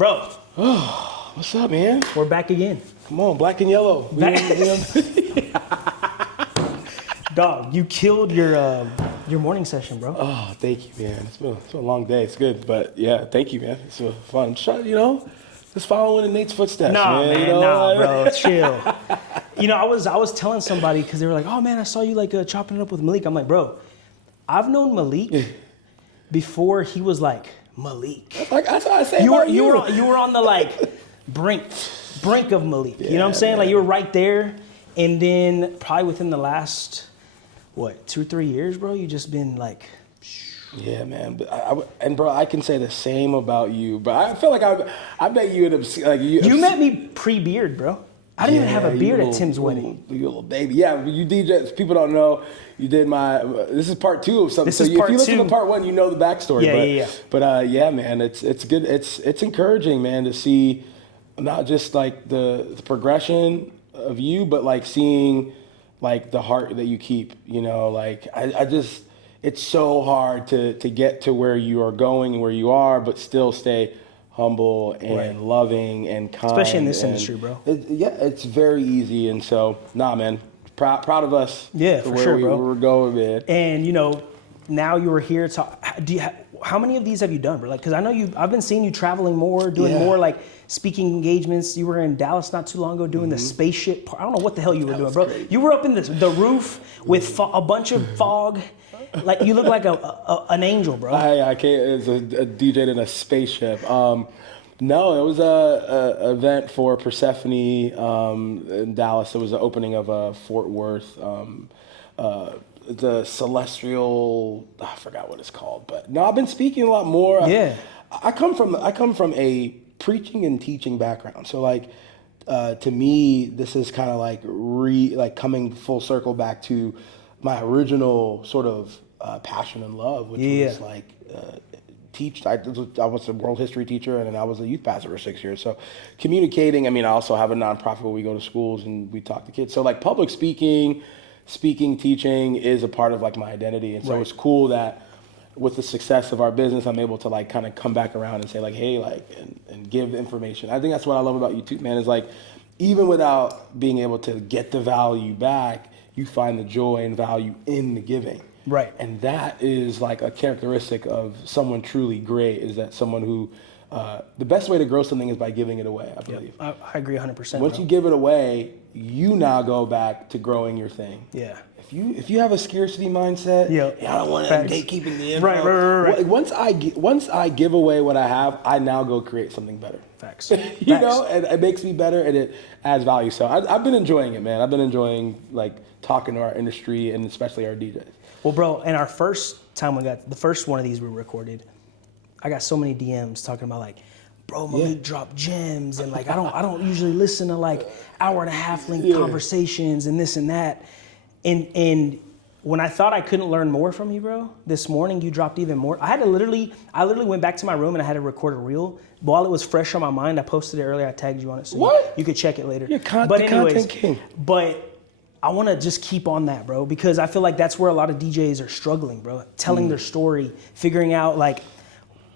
Bro, Oh, what's up, man? we're back again. Come on, black and yellow. Dog, you killed your morning session, bro. Oh, thank you, man. It's been a long day. It's good, but yeah, thank you, man. It's been fun. Just following in Nate's footsteps, Nah, man. nah, bro, chill. I was telling somebody because they were like, "Oh man, I saw you like chopping it up with Malik." I'm like, bro, I've known Malik before he was like Malik. That's how I say You were about you were on the like brink of Malik. You know what I'm saying? Like you were right there, and then probably within the last 2 or 3 years, bro, you just been like. Yeah, man. But bro, I can say the same about you. But I feel like I bet you would have like you. You met me pre-beard, bro. I didn't even have a beard at Tim's wedding. You little baby. Yeah, you DJ. People don't know. You did this is part 2 of something. This so is if part you listen 2. to part 1, you know the backstory. Yeah. But yeah, man, it's good. It's encouraging, man, to see not just like the progression of you, but like seeing like the heart that you keep. Like I just. It's so hard to get to where you are going and where you are, but still stay humble and loving and kind. Especially in this industry, bro. It's very easy. And so, nah, man, proud of us. Yeah, for sure, bro. Where we're going, man. And, now you were here to, how many of these have you done, bro? Like, because I know I've been seeing you traveling more, doing more like speaking engagements. You were in Dallas not too long ago doing the spaceship. I don't know what the hell you were doing, bro. Crazy. You were up in the roof with a bunch of fog. Like you look like an angel, bro. I can't. It's a DJ in a spaceship. No, it was a event for Persephone in Dallas. It was the opening of Fort Worth. The Celestial. I forgot what it's called, but no, I've been speaking a lot more. Yeah. I come from a preaching and teaching background, so like. To me, this is kind of like coming full circle back to my original sort of passion and love, which was like teach. I was a world history teacher, and then I was a youth pastor for 6 years. So communicating. I mean, I also have a nonprofit where we go to schools and we talk to kids. So like public speaking, teaching is a part of like my identity, and so it's cool that. With the success of our business, I'm able to like kind of come back around and say like, hey, like, and give information. I think that's what I love about you too, man, is like, even without being able to get the value back, you find the joy and value in the giving. Right. And that is like a characteristic of someone truly great, is that someone who, the best way to grow something is by giving it away, I believe. I agree 100%. Once you give it away, you now go back to growing your thing. Yeah. If you have a scarcity mindset, I don't want to gatekeeping the info. Right. Once I give away what I have, I now go create something better. Facts. And it makes me better and it adds value. So I've been enjoying it, man. I've been enjoying like talking to our industry and especially our DJs. Well, bro, and our first time the first one of these we recorded, I got so many DMs talking about like, bro, Malik dropped gems and like I don't usually listen to like hour and a half length conversations and this and that. And when I thought I couldn't learn more from you, bro, this morning you dropped even more. I literally went back to my room and I had to record a reel. While it was fresh on my mind, I posted it earlier. I tagged you on it, so you could check it later. You're content king. But I want to just keep on that, bro, because I feel like that's where a lot of DJs are struggling, bro. Telling their story, figuring out like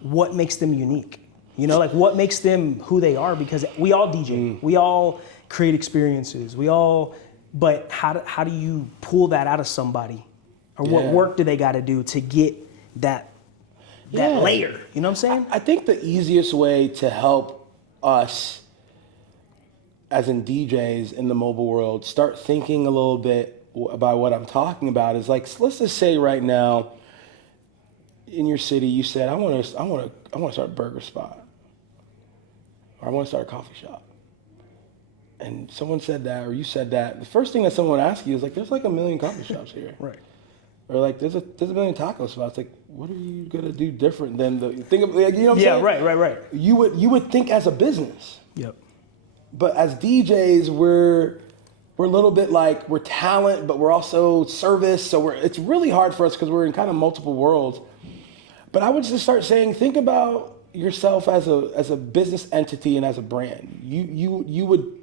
what makes them unique. Like what makes them who they are, because we all DJ. We all create experiences. But how do you pull that out of somebody? Or what work do they got to do to get that layer? You know what I'm saying? I think the easiest way to help us, as in DJs in the mobile world, start thinking a little bit about what I'm talking about is like, let's just say right now, in your city, you said, I want to start a burger spot, or I want to start a coffee shop. And someone said that, or you said that, the first thing that someone would ask you is like, there's like a million coffee shops here. Right. Or like, there's a million taco spots. Like, what are you gonna do different than the thing of, like, you know what I'm saying? Right. You would think as a business. Yep. But as DJs, we're a little bit like, we're talent, but we're also service. So it's really hard for us because we're in kind of multiple worlds. But I would just start saying, think about yourself as a business entity and as a brand. You would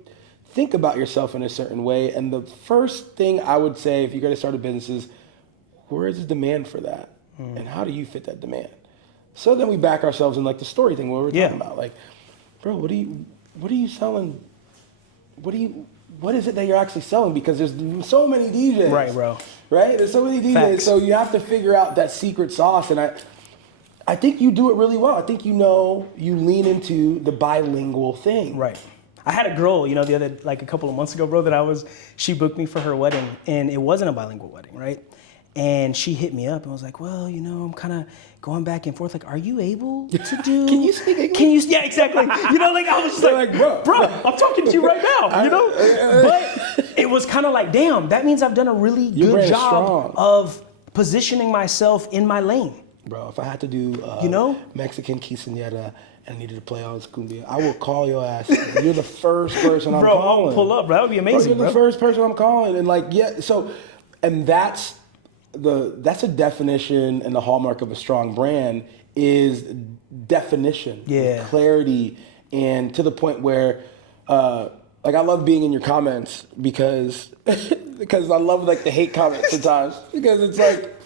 think about yourself in a certain way. And the first thing I would say, if you're going to start a business, is where is the demand for that? And how do you fit that demand? So then we back ourselves in like the story thing, what we're talking about. Like, bro, what are you selling? What is it that you're actually selling? Because there's so many DJs. Right, bro. Right? There's so many DJs. Facts. So you have to figure out that secret sauce. And I think you do it really well. I think you lean into the bilingual thing. Right. I had a girl, a couple of months ago, bro, she booked me for her wedding, and it wasn't a bilingual wedding, right? And she hit me up and was like, well, I'm kind of going back and forth. Like, are you able to do? Can you speak English? Yeah, exactly. I was just like, bro, I'm talking to you right now, But it was kind of like, damn, that means I've done a really good job of positioning myself in my lane. Bro, if I had to do Mexican quinceañera and needed to play all this cumbia, I will call your ass. You're the first person I'm calling. Bro, I'll pull up, bro. That would be amazing, bro. You're the first person I'm calling. And that's a definition, and the hallmark of a strong brand is definition, clarity, and to the point where, I love being in your comments because I love the hate comments sometimes because it's like,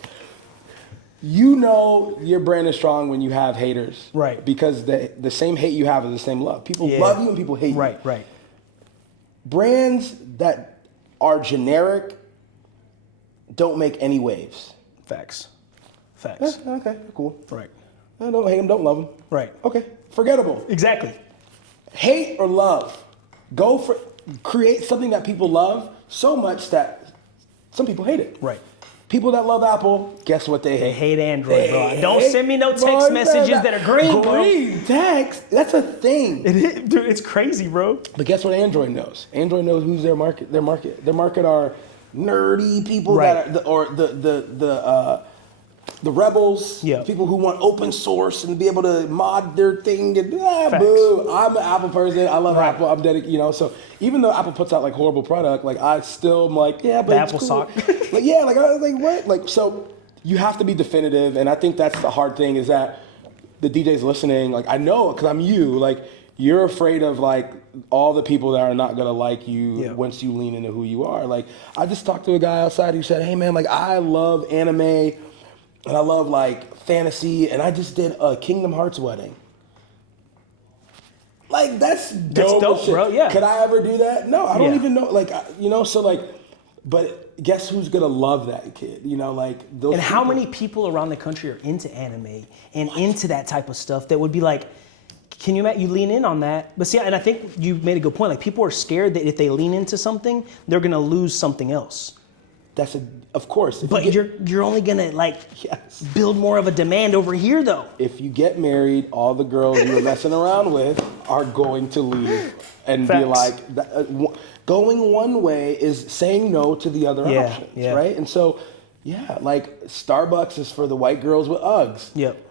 your brand is strong when you have haters, right? Because the same hate you have is the same love. People love you and people hate you, right. Brands that are generic don't make any waves. Facts. Okay, cool. Right. Don't hate them, don't love them. Right. Okay, forgettable. Exactly. Hate or love. Create something that people love so much that some people hate it. Right. People that love Apple, guess what they hate? They hate Android, bro. Don't send me no text messages that are green, bro. Green text? That's a thing. It is, dude, it's crazy, bro. But guess what Android knows? Android knows who's their market. Their market are nerdy people that are the rebels, people who want open source and be able to mod their thing. And boo! I'm an Apple person. I love Apple. I'm dedicated. So even though Apple puts out horrible product, I still am but the it's Apple cool. sock. I was like, what? So you have to be definitive, and I think that's the hard thing is that the DJs listening, I know because I'm you, you're afraid of all the people that are not gonna like you once you lean into who you are. I just talked to a guy outside who said, hey man, I love anime. And I love fantasy, and I just did a Kingdom Hearts wedding. That's dope shit. Bro. Yeah. Could I ever do that? No, I don't even know. But guess who's gonna love that kid? Those. And how many people around the country are into anime and into that type of stuff that would be can you lean in on that? But see, and I think you made a good point. People are scared that if they lean into something, they're gonna lose something else. Of course. But you're only gonna build more of a demand over here though. If you get married, all the girls you were messing around with are going to leave and be going one way is saying no to the other options, right? And so, Starbucks is for the white girls with Uggs. Yep.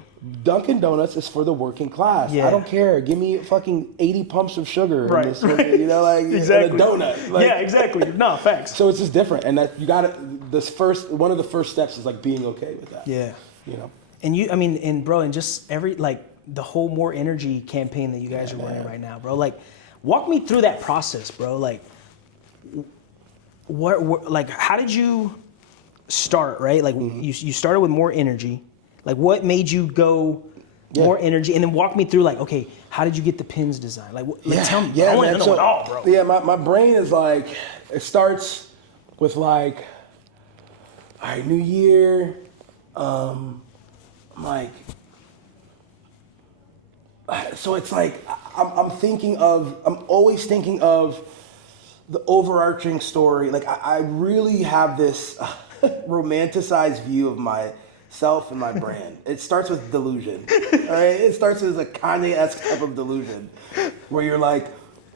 Dunkin' Donuts is for the working class. Yeah. I don't care. Give me fucking 80 pumps of sugar in this, exactly. in a donut. Exactly. No, facts. So it's just different, and that you got to. One of the first steps is being okay with that. Yeah. And bro, and just the whole More Energy campaign that you guys are running right now, bro. Walk me through that process, bro. How did you start? Right, you started with More Energy. What made you go More Energy? And then walk me through, okay, how did you get the pins designed? Tell me. I want to know it all, bro. Yeah, my brain is it starts with all right, New Year. So it's I'm always thinking of the overarching story. I really have this romanticized view of myself and my brand. It starts with delusion. All right, it starts as a Kanye-esque type of delusion, where you're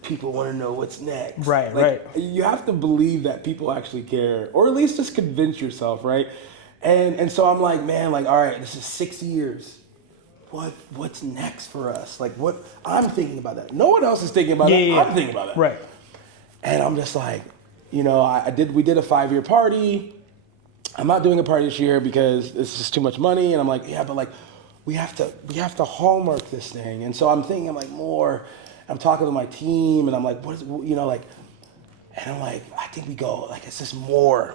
people want to know what's next. Right. You have to believe that people actually care, or at least just convince yourself, right? And so I'm man, all right, this is 6 years. What's next for us? What I'm thinking about that. No one else is thinking about that. Yeah. I'm thinking about that. Right. And I'm just we did a 5-year party. I'm not doing a party this year because it's just too much money. And I'm but we have to hallmark this thing. And so I'm thinking more. I'm talking to my team, and I'm what is and I'm I think we go it's just more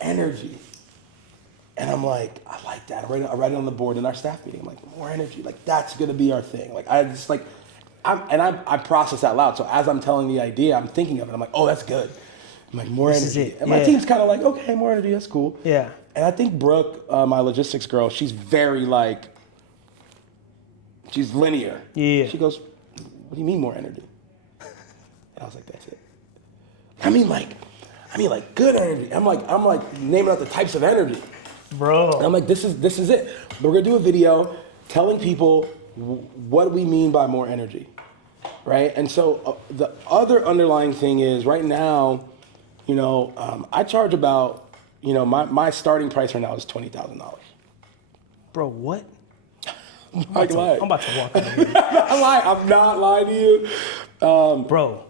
energy. And I'm I like that. I write it on the board in our staff meeting. I'm more energy. That's gonna be our thing. I just I process that loud. So as I'm telling the idea, I'm thinking of it. I'm like, oh, that's good. I'm like, more energy. is it. And my team's kind of like, okay, more energy, that's cool. Yeah. And I think Brooke, my logistics girl, she's very like, she's linear. Yeah. She goes, what do you mean more energy? And I was like, that's it. I mean like good energy. I'm like naming out the types of energy. Bro. And I'm like, this is it. We're gonna do a video telling people what we mean by more energy, right? And so the other underlying thing is right now, I charge about, my starting price right now is $20,000. Bro, what? I'm about to I'm about to walk out of here. I'm not lying to you. Bro.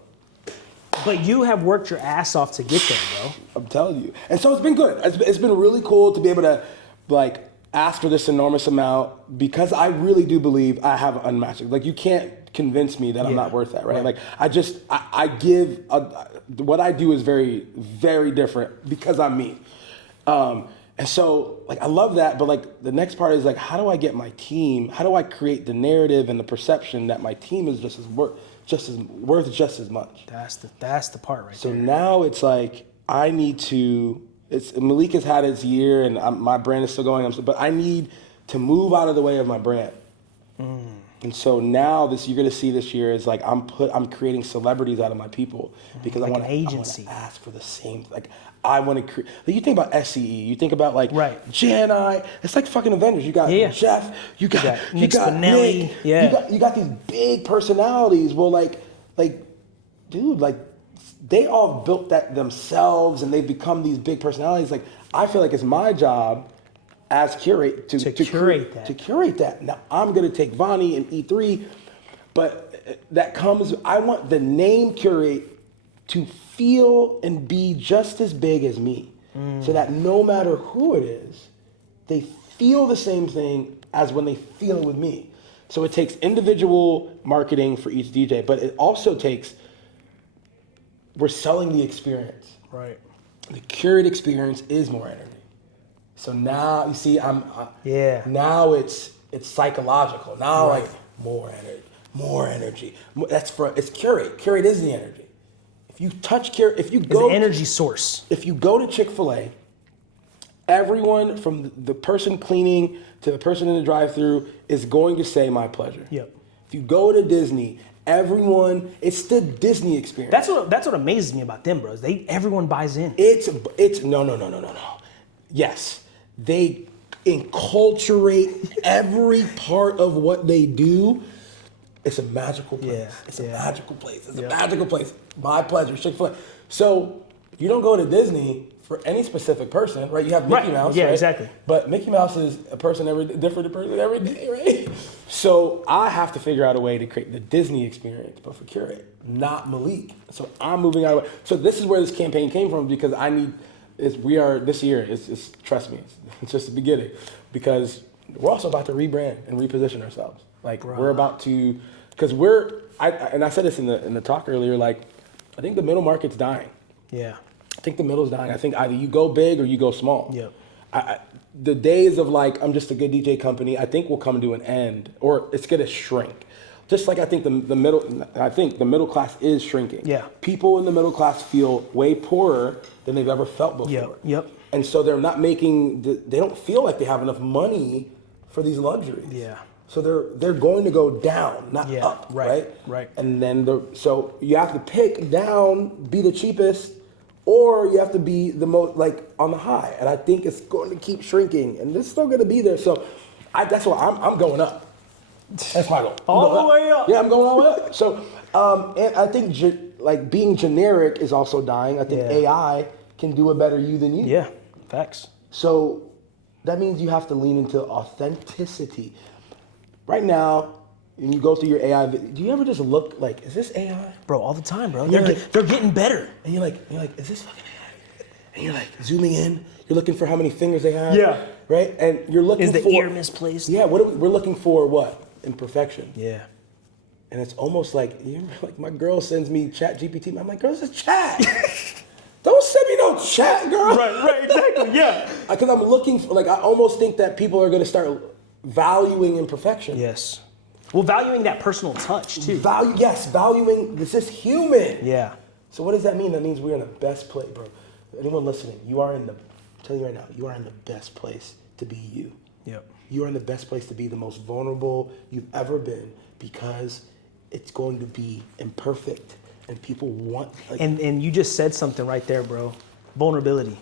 But you have worked your ass off to get there, bro. I'm telling you. And so it's been good. It's been really cool to be able to like ask for this enormous amount because I really do believe I have unmatched. Like you can't convince me that I'm not worth that, right? Like I give, what I do is very, very different because I'm me. And so like I love that, but like the next part is like, how do I get my team, how do I create the narrative and the perception that my team is worth just as much? That's the part right so there. So now it's like I need to. Malik has had his year, and my brand is still going. But I need to move out of the way of my brand. And so now you're gonna see this year is like I'm creating celebrities out of my people because like I want to ask for the same. Like I want to create. Like you think about SCE, you think about like right. J&I. It's like fucking Avengers. You got Jeff. You got Nick. Nick. Yeah. You got these big personalities. Well, like, dude, like. They all built that themselves, and they've become these big personalities. Like I feel like it's my job as curate to curate that. Now I'm gonna take Vonnie and E3, but that comes. I want the name curate to feel and be just as big as me, so that no matter who it is, they feel the same thing as when they feel it with me. So it takes individual marketing for each DJ, but it also takes. We're selling the experience. Right. The curate experience is more energy. So now you see, now it's psychological. Now like more energy. It's curate. Curate is the energy. If you touch curate, if you go it's an energy source. If you go to Chick-fil-A, everyone from the person cleaning to the person in the drive-thru is going to say my pleasure. Yep. If you go to Disney, it's the Disney experience. That's what amazes me about them, bros. Everyone buys in. It's no. Yes, they enculturate every part of what they do. It's a magical place. Yeah, it's a magical place. It's a magical place. My pleasure, Chick-fil-A. So you don't go to Disney for any specific person, right? You have Mickey Mouse, yeah, right? Exactly. But Mickey Mouse is a person different person every day, right? So I have to figure out a way to create the Disney experience, but for curate, not Malik. So I'm moving out of the way. So this is where this campaign came from because this year, trust me, it's just the beginning because we're also about to rebrand and reposition ourselves. Like we're about to, because I said this in the talk earlier, like I think the middle market's dying. Yeah. I think the middle's dying. I think either you go big or you go small. Yep. The days of like, I'm just a good DJ company, I think will come to an end or it's gonna shrink. Just like I think the middle class is shrinking. Yeah. People in the middle class feel way poorer than they've ever felt before. Yep. And so they're not they don't feel like they have enough money for these luxuries. Yeah. So they're going to go down, not up, right? Right. And then so you have to pick down, be the cheapest, or you have to be the most like on the high. And I think it's going to keep shrinking, and it's still going to be there. So that's why I'm going up. That's my goal. All the way up. Yeah, I'm going all the way up. So and I think like being generic is also dying. I think AI can do a better you than you. Yeah, facts. So that means you have to lean into authenticity. Right now, when you go through your AI, do you ever just look like, is this AI? Bro, all the time, bro. They're getting better. And you're like, is this fucking AI? And you're like zooming in. You're looking for how many fingers they have. Yeah. Right? And you're looking for. Is the ear misplaced? Yeah. We're looking for what? Imperfection. Yeah. And it's almost like my girl sends me Chat GPT. I'm like, girl, this is chat. Don't send me no chat, girl. Right, exactly. Yeah. Because I'm looking for I almost think that people are going to start valuing imperfection. Yes. Well, valuing that personal touch too. Valuing this is human. Yeah. So what does that mean? That means we're in the best place, bro. Anyone listening, I'm telling you right now, you are in the best place to be you. Yep. You are in the best place to be the most vulnerable you've ever been, because it's going to be imperfect and people want and you just said something right there, bro. Vulnerability.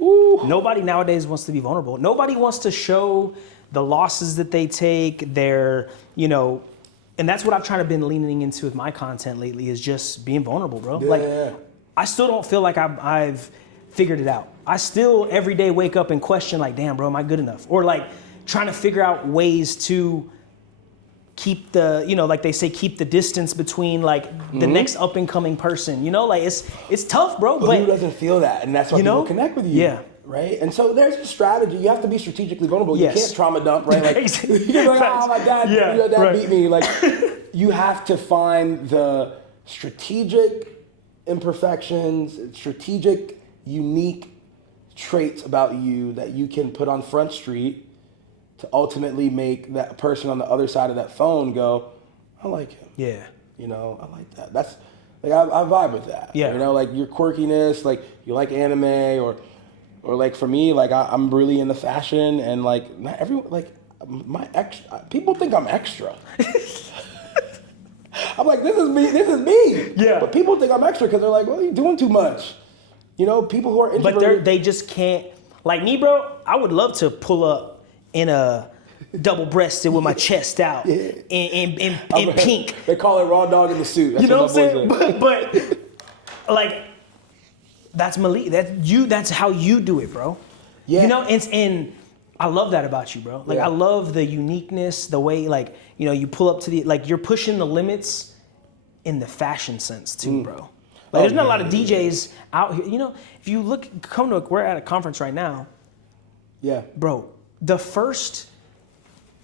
Ooh. Nobody nowadays wants to be vulnerable. Nobody wants to show the losses that they take, their, and that's what I've tried to been leaning into with my content lately, is just being vulnerable, bro. Yeah. Like, I still don't feel like I've figured it out. I still every day wake up and question, like, damn, bro, am I good enough? Or like trying to figure out ways to keep the, like they say, keep the distance between like the next up and coming person. Like it's tough, bro. But who doesn't feel that? And that's why people connect with you. Yeah. Right? And so there's a strategy. You have to be strategically vulnerable. Yes. You can't trauma dump, right? Like, you're like, oh, my dad, beat me. Like, you have to find the strategic imperfections, strategic, unique traits about you that you can put on Front Street to ultimately make that person on the other side of that phone go, I like him. Yeah. I like that. That's, like, I vibe with that. Yeah. Like your quirkiness, like you like anime or like for me, like I'm really into fashion, and like not everyone, like people think I'm extra. I'm like, this is me. Yeah. But people think I'm extra because they're like, well, you're doing too much. People who are introverted. But they just can't, like me, bro, I would love to pull up in a double-breasted with my chest out in pink. They call it raw dog in the suit. That's you know what I'm saying? Say. But like, that's Malik. That's how you do it, bro. Yeah. And I love that about you, bro. Like, I love the uniqueness, the way, like, you pull up to like, you're pushing the limits in the fashion sense too, bro. Like, there's not a lot of DJs out here. If you we're at a conference right now. Yeah. Bro, the first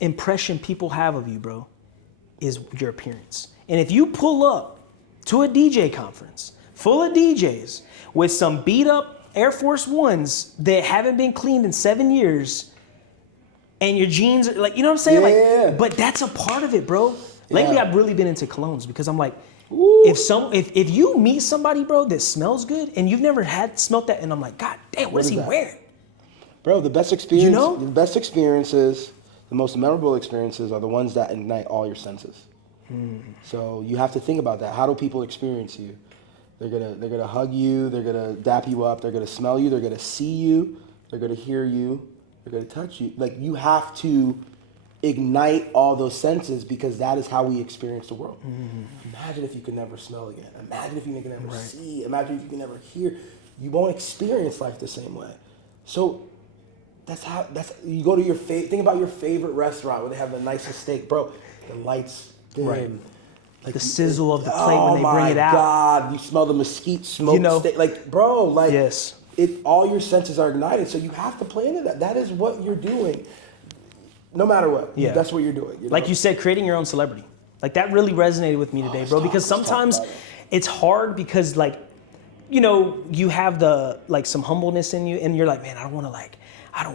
impression people have of you, bro, is your appearance. And if you pull up to a DJ conference full of DJs with some beat up Air Force Ones that haven't been cleaned in 7 years, and your jeans are like, you know what I'm saying? Yeah. Like, but that's a part of it, bro. Lately, I've really been into colognes because I'm like, ooh. if you meet somebody, bro, that smells good and you've never smelt that, and I'm like, God damn, what is he wearing? Bro, the best experiences, the most memorable experiences are the ones that ignite all your senses. So you have to think about that. How do people experience you? They're gonna hug you, they're gonna dap you up, they're gonna smell you, they're gonna see you, they're gonna hear you, they're gonna touch you. Like, you have to ignite all those senses, because that is how we experience the world. Imagine if you could never smell again. Imagine if you could never see. Imagine if you could never hear. You won't experience life the same way. So you go to think about your favorite restaurant where they have the nicest steak, bro. The lights dim. Right. Like the sizzle of the plate when they bring it out. Oh my God, you smell the mesquite smoke steak. Like, bro, like, yes. All your senses are ignited, so you have to play into that. That is what you're doing. No matter what, that's what you're doing. Like you said, creating your own celebrity. Like, that really resonated with me today, bro, because sometimes it's hard because, like, you have some humbleness in you, and you're like, man, I don't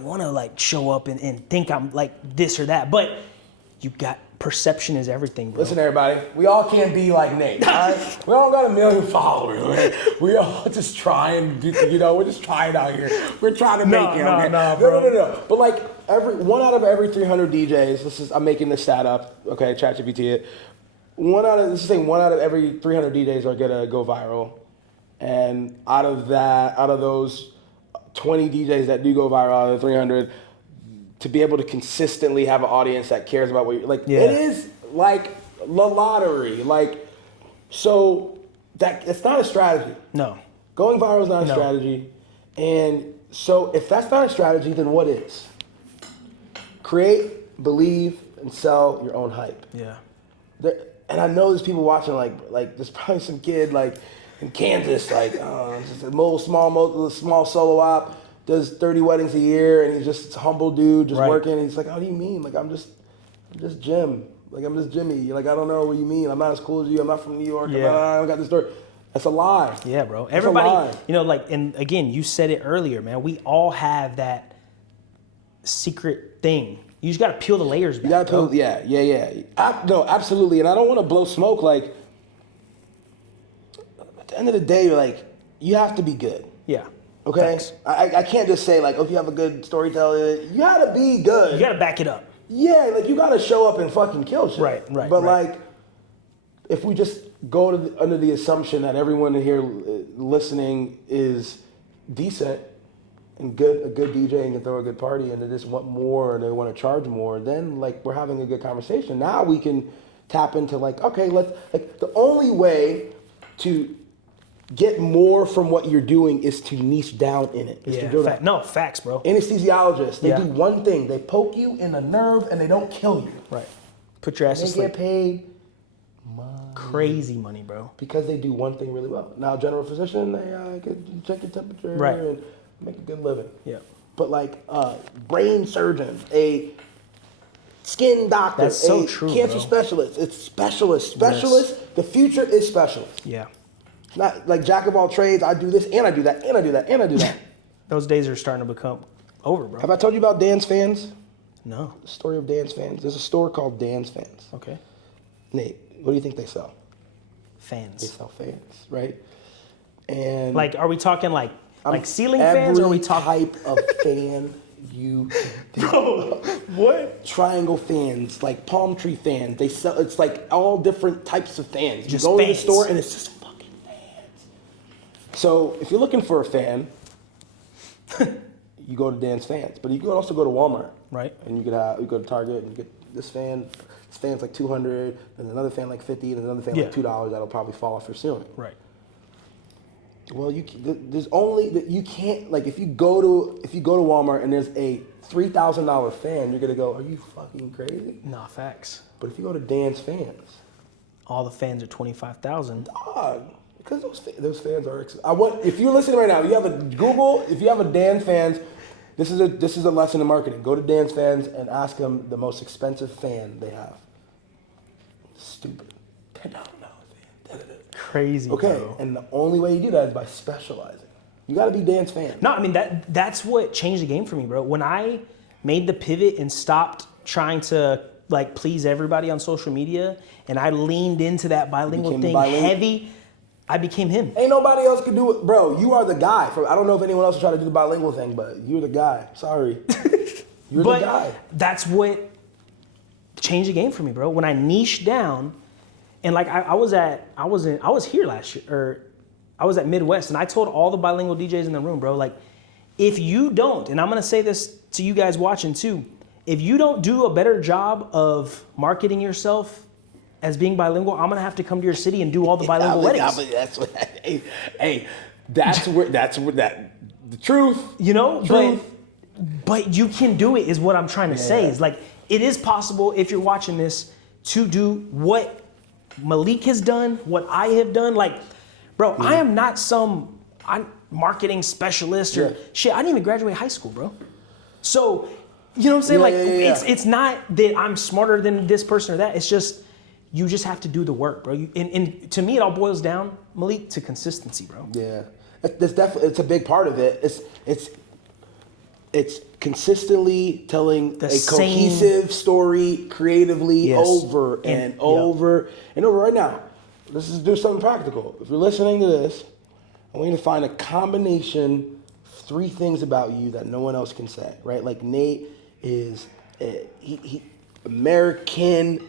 want to show up and think I'm like this or that. But you got perception is everything, bro. Listen, everybody, we all can't be like Nate, all right? We all got 1 million followers, man. We all just trying, we're just trying out here. We're trying to make it, okay? No. But like, one out of every 300 DJs, I'm making this stat up, okay, ChatGPT it. One out of every 300 DJs are gonna go viral. And out of those 20 DJs that do go viral out of the 300, to be able to consistently have an audience that cares about what you're like, it is like the lottery. Like, so it's not a strategy. No. Going viral is not a strategy. And so if that's not a strategy, then what is? Create, believe, and sell your own hype. Yeah. And I know there's people watching, like there's probably some kid like in Kansas, like just a small solo op, does 30 weddings a year, and he's just a humble dude, just working. And he's like, "How do you mean? Like, I'm just Jim. Like, I'm just Jimmy. Like, I don't know what you mean. I'm not as cool as you. I'm not from New York. I got this story." That's a lie. Yeah, bro. Everybody, and again, you said it earlier, man. We all have that secret thing You just got to peel the layers back. You gotta peel, no, absolutely. And I don't want to blow smoke. Like, at the end of the day, like, you have to be good. Yeah. Okay? Thanks. I can't just say, like, oh, if you have a good storyteller, you gotta be good. You got to back it up. Yeah, like, you gotta show up and fucking kill shit. Right. But, like, if we just go to under the assumption that everyone here listening is decent and a good DJ and can throw a good party, and they just want more and they want to charge more, then like we're having a good conversation. Now we can tap into like, okay, the only way to get more from what you're doing is to niche down in it. Is to do that. No, facts, bro. Anesthesiologists, they do one thing. They poke you in a nerve and they don't kill you. Right. Put your ass to They sleep. get paid Crazy money, bro. because they do one thing really well. Now, general physician, they can check your temperature and make a good living. Yeah. But like brain surgeon, a skin doctor, That's so a true, cancer bro. specialist, it's specialist. The future is specialist. Yeah. It's not like jack of all trades. I do this and I do that and I do that and I do that. Those days are starting to become over, bro. Have I told you about Dan's Fans? No. The story of Dan's Fans. There's a store called Dan's Fans. Okay. Nate, what do you think they sell? They Fans. sell fans, right? And Like, are we talking like ceiling fans, or are we every talking type of fan you Bro, what? triangle fans, like palm tree fans. They sell. It's like all different types of fans. Just you go to fans. the store and it's just fucking fans. So if you're looking for a fan, you go to Dan's Fans, but you could also go to Walmart, Right. And you go to Target and you get this fan. This fan's like $200, and another fan like $50, and another fan like $2. That'll probably fall off your ceiling. Right. Well, there's only that you can't like if you go to Walmart and there's a $3,000 fan, you're gonna go, are you fucking crazy? Nah, facts. But if you go to Dan's Fans, All the fans are 25,000. dog, because those fans are. If you're listening right now, if you have a Dan's Fans, this is a lesson in marketing. Go to Dan's Fans and ask them the most expensive fan they have. Stupid. $10 fan. Crazy. Okay, Bro. and the only way you do that is by specializing. You got to be Dan's Fan. No, I mean that's what changed the game for me, bro. When I made the pivot and stopped trying to like please everybody on social media, and I leaned into that bilingual Became thing bilingual. heavy, I became him. Ain't nobody else can do it, bro. You are the guy. I don't know if anyone else will try to do the bilingual thing, but you're the guy. Sorry, you're But the guy. that's what changed the game for me, bro. When I niched down, and like I was here last year, or I was at Midwest, and I told all the bilingual DJs in the room, bro, like if you don't, and I'm gonna say this to you guys watching too, if you don't do a better job of marketing yourself as being bilingual, I'm gonna have to come to your city and do all the bilingual weddings. That's what. That's where the truth. You know, Truth. but you can do it is what I'm trying to say. Is like it is possible if you're watching this to do what Malik has done, what I have done. Like, bro, I am not some marketing specialist or shit. I didn't even graduate high school, bro. So, you know what I'm saying? It's not that I'm smarter than this person or that. It's just you just have to do the work, bro. And to me, it all boils down, Malik, to consistency, bro. Yeah, that's definitely a big part of it. It's consistently telling a cohesive story creatively over and over and over. Right now, let's just do something practical. If you're listening to this, I want you to find a combination of 3 things about you that no one else can say, right? Like Nate is he American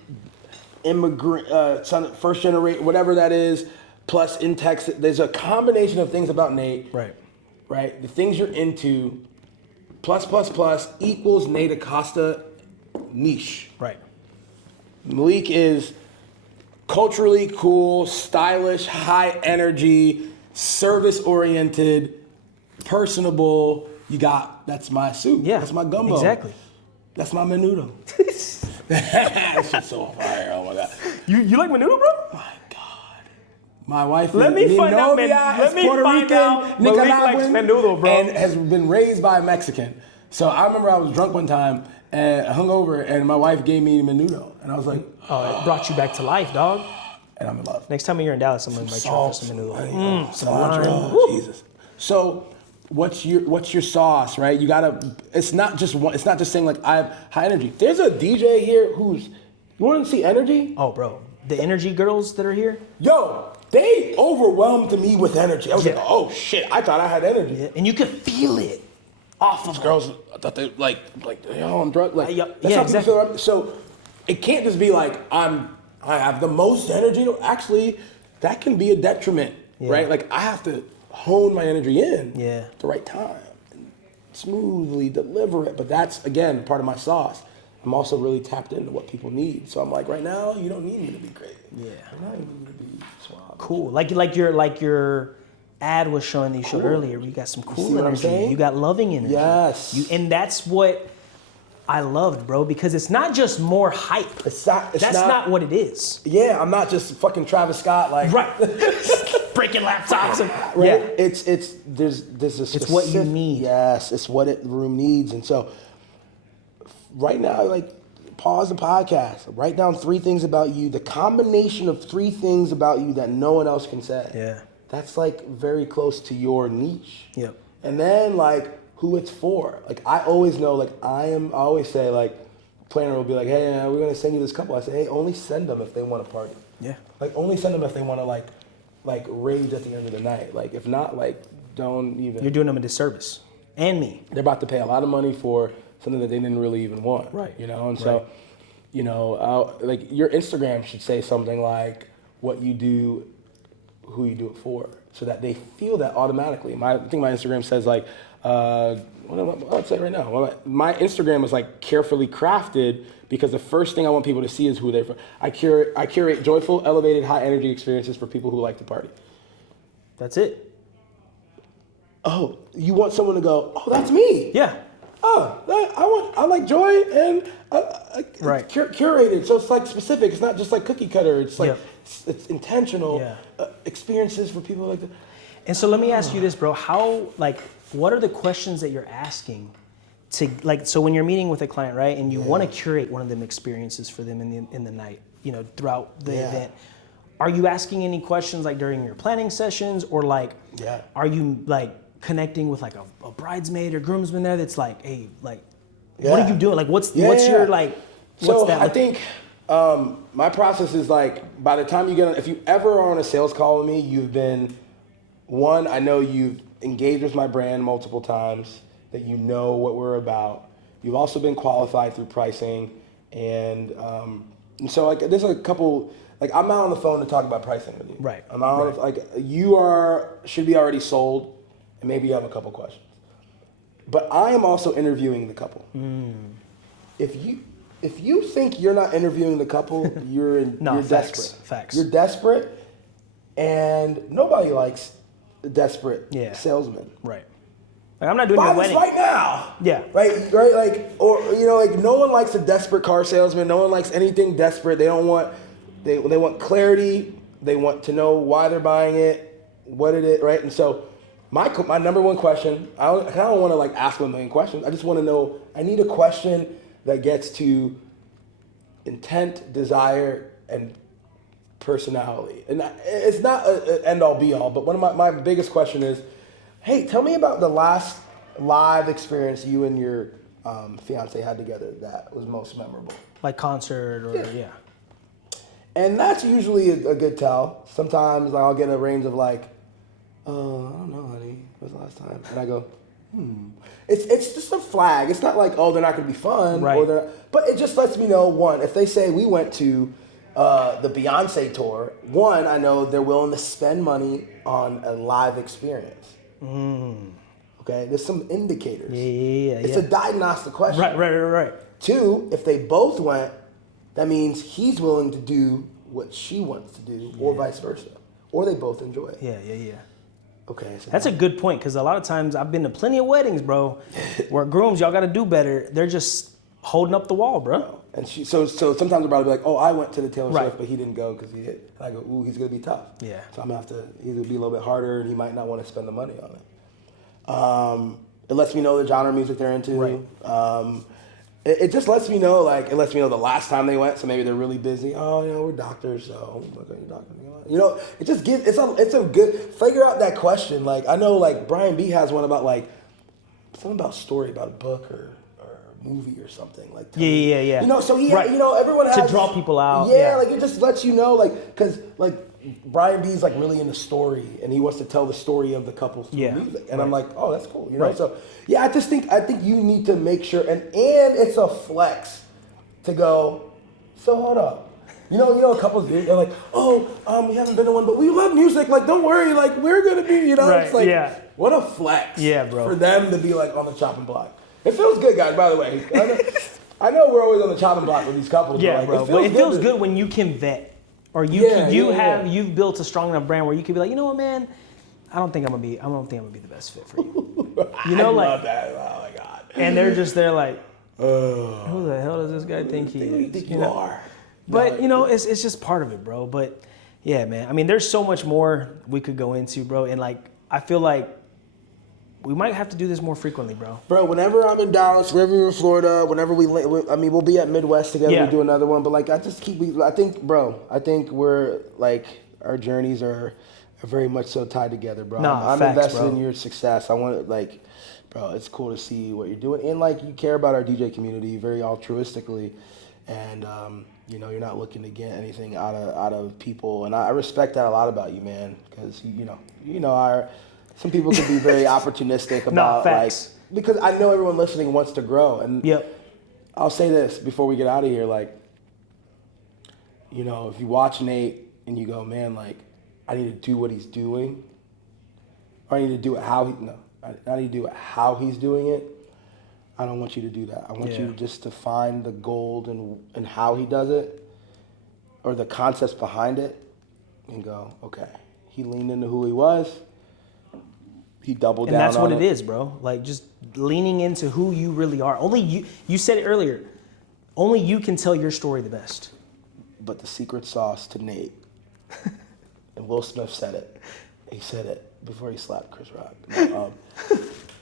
immigrant, son, first generation, whatever that is, plus in Texas. There's a combination of things about Nate. Right? The things you're into, plus equals Nate Acosta niche. Right. Malik is culturally cool, stylish, high energy, service oriented, personable. That's my soup. Yeah. That's my gumbo. Exactly. That's my menudo. That shit's so fire. Oh my God. You like menudo, bro? My God. My wife Let me find out, man. is Puerto Rican, Malik likes menudo, bro. and has been raised by a Mexican. So I remember I was drunk one time and hungover, and my wife gave me menudo, and I was like, Oh, it brought you back to life, dog. and I'm in love. Next time you're in Dallas, I'm gonna invite you out for some menudo. Some lime. Oh, Jesus. So what's your sauce, right? You gotta. It's not just one. It's not just saying like I have high energy. There's a DJ here who's. You want to see energy? Oh, bro, the energy girls that are here. Yo, they overwhelmed me with energy. I was like, oh shit, I thought I had energy. Yeah. And you could feel it off of Girls, I thought they like they all on drugs. Like Yep. that's Yeah, how exactly. people feel. So it can't just be like I have the most energy. No, actually, that can be a detriment, right? Like I have to hone my energy in at the right time and smoothly deliver it. But that's again part of my sauce. I'm also really tapped into what people need. So I'm like, right now, you don't need me to be great. Yeah. Right now, you need me to be suave. Cool. Like your ad was showing that you showed earlier. You got some cool what I'm energy. saying? You got loving energy. Yes. And that's what I loved, bro, because it's not just more hype. That's not what it is. Yeah, I'm not just fucking Travis Scott like Right. Breaking laptops. right? Yeah. It's there's a specific, It's what you need. Yes, it's what the room needs. And so right now, like pause the podcast. Write down 3 things about you, the combination of 3 things about you that no one else can say. Yeah. That's like very close to your niche. Yep. And then like who it's for. Like I always know, like I always say like, planner will be like, hey, we're gonna send you this couple. I say, hey, only send them if they want to party. Yeah. Like only send them if they want to like rage at the end of the night. Like if not, like don't even. You're doing them a disservice. And me. They're about to pay a lot of money for something that they didn't really even want. Right. You know, and so, you know, like your Instagram should say something like what you do, who you do it for, so that they feel that automatically. I think my Instagram says like, I'll say it right now. My Instagram is like carefully crafted because the first thing I want people to see is who they're from. I curate joyful, elevated, high energy experiences for people who like to party. That's it. Oh, you want someone to go, oh, that's me. Yeah. Oh, I like joy and Right. Curated. So it's like specific. It's not just like cookie cutter. It's like it's intentional Yeah. experiences for people like that. And so let me ask you this, bro. What are the questions that you're asking to so when you're meeting with a client, right, and you want to curate one of them experiences for them in the night, you know, throughout the event, are you asking any questions like during your planning sessions, or like are you like connecting with like a bridesmaid or groomsman there that's like, hey, like what are you doing? Like what's your like what's so that I think my process is like by the time you if you ever are on a sales call with me, you've been I know you've engaged with my brand multiple times, that you know what we're about. You've also been qualified through pricing, and so like there's a couple, like I'm not on the phone to talk about pricing with you. Right. I'm not like you should be already sold, and maybe you have a couple questions. But I am also interviewing the couple. If you think you're not interviewing the couple, you're desperate. Facts. You're desperate, and nobody likes a desperate salesman. Right. Like, I'm not doing Buy your this wedding right now. Yeah. Right. Like, or you know, like no one likes a desperate car salesman. No one likes anything desperate. They don't want. They want clarity. They want to know why they're buying it, what it is, right? And so, my number one question. I don't want to like ask them a million questions. I just want to know. I need a question that gets to intent, desire, and personality. And it's not an end all be all, but one of my biggest question is, hey, tell me about the last live experience you and your fiance had together that was most memorable. Like concert or And that's usually a good tell. Sometimes I'll get a range of like, I don't know, honey, when was the last time? And I go, It's just a flag. It's not like, oh, they're not going to be fun. Right. But it just lets me know, one, if they say we went to the Beyonce tour, one, I know they're willing to spend money on a live experience. Okay, there's some indicators. It's a diagnostic question. Right. Two, if they both went, that means he's willing to do what she wants to do, or vice versa. Or they both enjoy it. Yeah. Okay. So that's a good point, because a lot of times I've been to plenty of weddings, bro, where grooms, y'all got to do better. They're just holding up the wall, bro. And so sometimes I'll probably be like, oh, I went to the Taylor Swift, but he didn't go because he hit. And I go, ooh, he's going to be tough. Yeah. So I'm going to have to either be a little bit harder, and he might not want to spend the money on it. It lets me know the genre of music they're into. Right. It just lets me know, like, it lets me know the last time they went, so maybe they're really busy. Oh, you know, we're doctors, so look at you doctor. You know, it just gives, it's a good, figure out that question. Like, I know, like, Brian B has one about, like, something about a story about a book or a movie or something. Like, Yeah. You know, so he, right. you know, everyone has. To draw people out. Yeah, like, it just lets you know, like, because, like, Brian B's, like, really into story, and he wants to tell the story of the couple through music. And I'm like, oh, that's cool, you know? So, yeah, I think you need to make sure, and it's a flex to go, so hold up. You know, couples do. They're like, we haven't been to one, but we love music. Like, don't worry. Like, we're gonna be. You know, it's like, what a flex. Yeah, bro. For them to be like on the chopping block. It feels good, guys. By the way, I know we're always on the chopping block with these couples. Yeah, but like, bro. It feels good when you can vet, or you've built a strong enough brand where you can be like, you know what, man, I don't think I'm gonna be the best fit for you. You know, I like, love that. Oh my god. And they're like, who the hell does this guy think he is? Who do you think you are? But, you know, it's just part of it, bro. But, yeah, man. I mean, there's so much more we could go into, bro. And, like, I feel like we might have to do this more frequently, bro. Bro, whenever I'm in Dallas, whenever we're in Florida, whenever we'll be at Midwest together. Yeah. We do another one. But, like, I think we're, like, our journeys are very much so tied together, bro. I'm invested in your success. I want to, like, bro, it's cool to see what you're doing. And, like, you care about our DJ community very altruistically. And, you know, you're not looking to get anything out of people, and I respect that a lot about you, man. Because some people can be very opportunistic about like, because I know everyone listening wants to grow, and I'll say this before we get out of here, like, you know, if you watch Nate and you go, man, like, I need to do what he's doing, or I need to do it how I need to do it how he's doing it. I don't want you to do that. I want you just to find the gold and how he does it, or the concepts behind it, and go, okay, he leaned into who he was. He doubled down on it. And that's what it is, bro. Like, just leaning into who you really are. Only you said it earlier, only you can tell your story the best. But the secret sauce to Nate, and Will Smith said it. He said it before he slapped Chris Rock.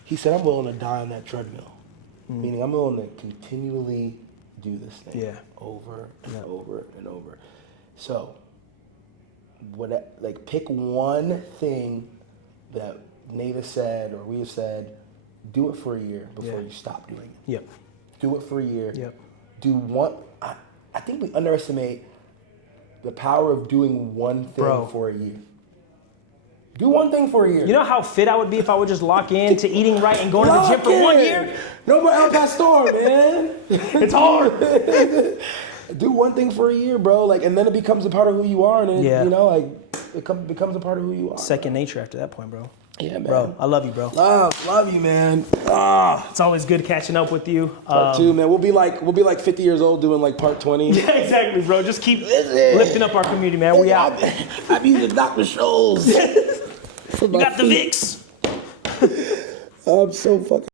He said, I'm willing to die on that treadmill. Meaning I'm willing to continually do this thing over and over and over. So, pick one thing that Nate has said or we have said, do it for a year before you stop doing it. Yep. Do it for a year. Yep. Do one. I think we underestimate the power of doing one thing for a year. Do one thing for a year. You know how fit I would be if I would just lock in to eating right and going to the gym for 1 year? No more El Pastor, man. It's hard. Do one thing for a year, bro. Like, and then it becomes a part of who you are, and it, you know, like, it becomes a part of who you are. Second nature after that point, bro. Yeah, man. Bro, I love you, bro. Love you, man. It's always good catching up with you. Part 2, man. We'll be like 50 years old doing like part 20. Yeah, exactly, bro. Just keep lifting up our community, man. We out. I'm using Dr. Scholl's. You got the Vicks. I'm so fucking